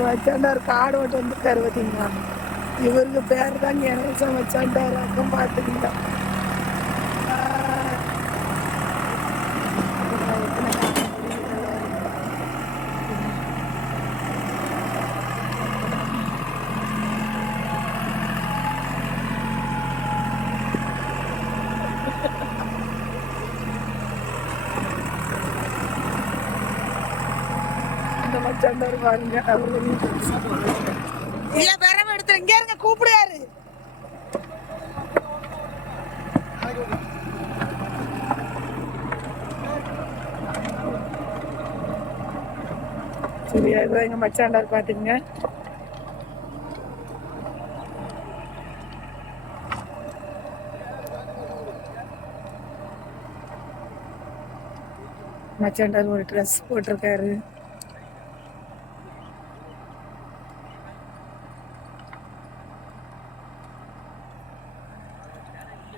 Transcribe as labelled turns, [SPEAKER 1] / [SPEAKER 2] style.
[SPEAKER 1] வச்சாண்டார் காடு ஓட்டு வந்துருக்காரு பார்த்தீங்களா இவருக்கு பேர் தான் எனக்கு வச்சாண்டார் அக்கம் பார்த்துக்கிட்டா இந்த மச்சாண்டார் பாருங்க அவரு இல்ல பெறம எடுத்து இங்க இருங்க கூப்பிடுறாரு சரி அதுதான் எங்க மச்சாண்டார் பாத்துங்க மச்சாண்டார் ஒரு ட்ரெஸ் போட்டிருக்காரு.